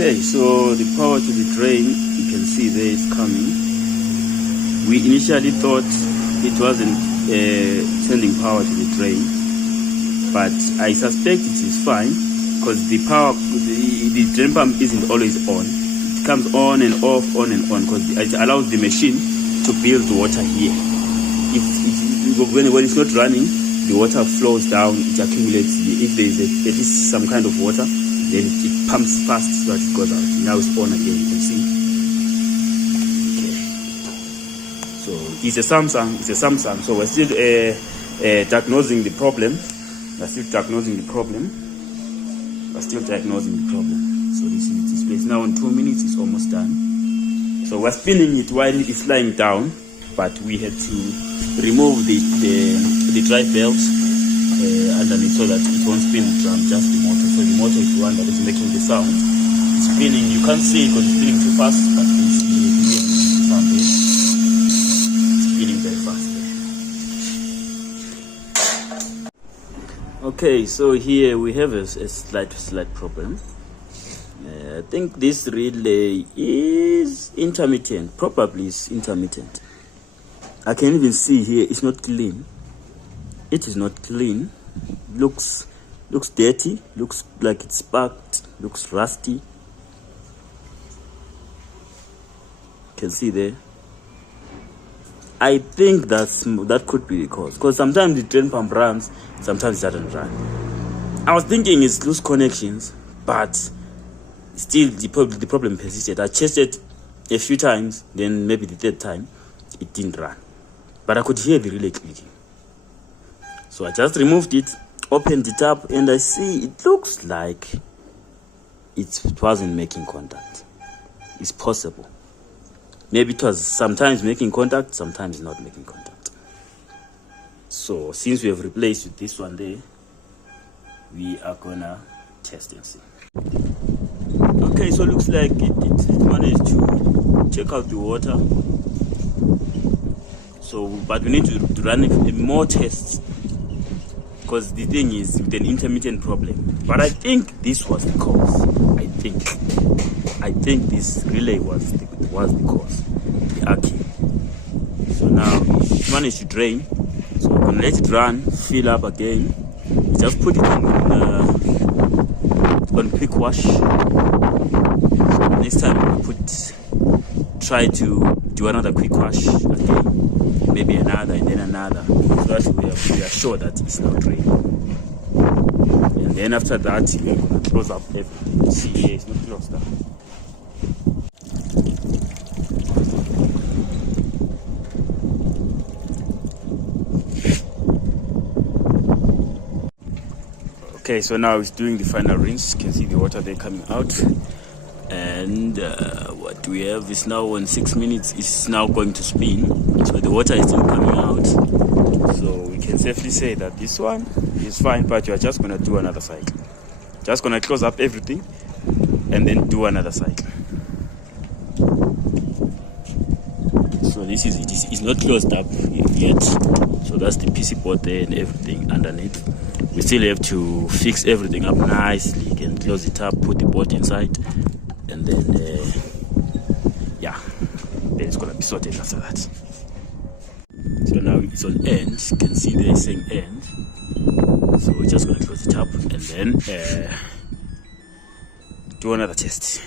Okay, so the power to the drain, you can see there is coming. We initially thought it wasn't sending power to the drain, but I suspect it is fine because the power, the drain pump isn't always on. It comes on and off, on and on, because it allows the machine to build water here. When it's not running, the water flows down, it accumulates here. If there is at least some kind of water, then it pumps fast so that it goes out. Now it's on again, you can see. Okay. So it's a Samsung. So we're still diagnosing the problem. So this is the display. It's now in 2 minutes, it's almost done. So we're spinning it while it's lying down, but we had to remove the drive belts underneath so that it won't spin the drum, just the motor. So the motor is the one that is making the sound. It's spinning. You can't see it because it's spinning too fast, but you can see the sound there. It's spinning very fast there. Okay, so here we have a slight problem. I think this relay is intermittent. Probably it's intermittent. I can even see here it's not clean. It is not clean. Looks dirty. Looks like it's sparked. Looks rusty. You can see there. I think that could be the cause, because sometimes the drain pump runs, sometimes it doesn't run. I was thinking it's loose connections, but still the problem persisted. I tested a few times, then maybe the third time it didn't run, but I could hear the relay clicking. So I just removed it, opened it up, and I see it looks like it wasn't making contact. It's possible. Maybe it was sometimes making contact, sometimes not making contact. So since we have replaced with this one there, we are gonna test and see. Okay, so it looks like it managed to check out the water. So, but we need to run more tests, because the thing is with an intermittent problem. But I think this was the cause. I think this relay was the cause, the arcing. So now it managed to drain. So we're gonna let it run, fill up again. Just put it on quick wash. So next time we'll try to do another quick wash again, maybe another and then another, so that we are sure that it's not draining. And then after that, we're going to close up everything. See here, it's not closed up. Okay, so now it's doing the final rinse. You can see the water there coming out. And what we have is now on 6 minutes, it's now going to spin. So the water is still coming out. So we can safely say that this one is fine, but you are just going to do another cycle. Just going to close up everything and then do another cycle. So this is it. It's not closed up yet. So that's the PC board there and everything underneath. We still have to fix everything up nicely. You can close it up, put the board inside, and then then it's gonna be sorted after that. So now it's on end. You can see they're saying end. So we're just gonna close it up and then do another test.